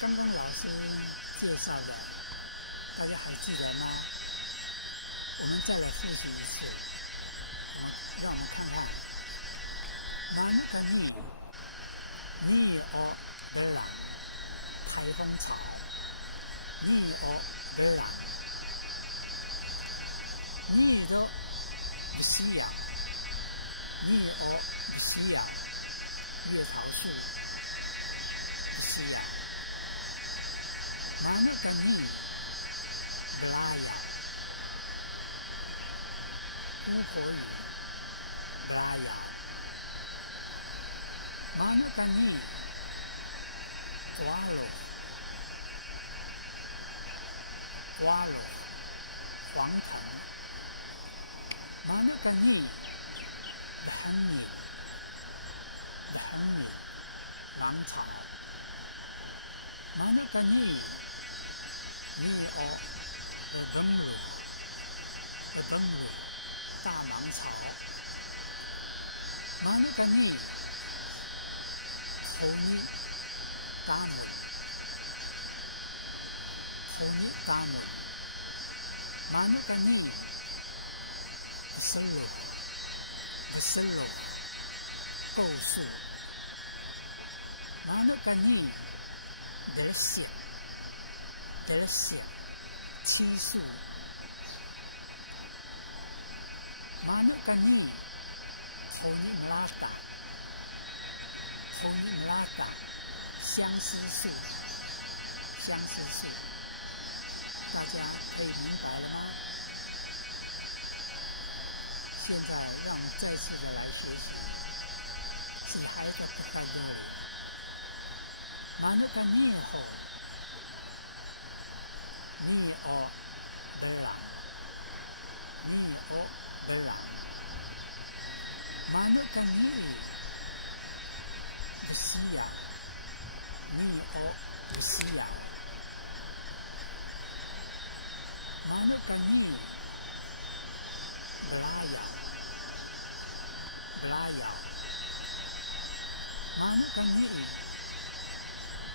刚刚老师介绍的，大家还记得吗？我们再来复习一次。让我们看看。南个你哦德朗，台风草，你哦德朗，你的不西亚，你哦不西亚，月桃树，不西亚。南个你，德拉雅，乌婆语，德拉雅。马努干尼，瓜罗，黄藤。马努干尼，的很女，芒草。马努干尼，你哦，的本尾，大芒草。马努干尼。头女大门，马努干尼，的森罗，构树，马努干尼，的线，七树，马努干尼，头女拉达。红尼拉达，相思树，大家可以明白了吗？现在让我们再次的来学习。是孩子不快乐。马努干尼后，尼哦德朗，马努干尼。不西亚，你哦不西亚， manuk kani belayar, belayar. Manuk kani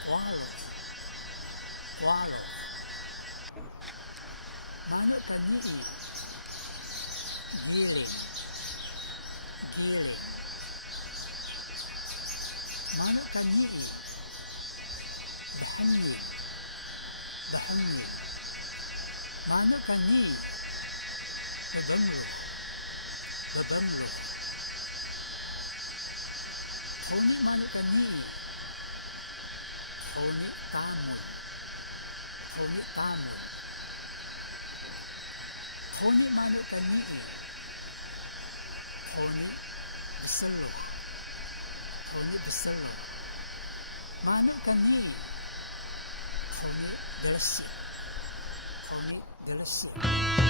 walau, walau. Manuk kani giling, giling. Manuk kani berhenti, berhenti. Manuk kani berbangla, berbangla. Tonik manuk kani, tonik tamu, tonik tamu. Tonik manuk kani, tonik berseluh, tonik berseluh. Manuk kani, tonik delasi, tonik delasi.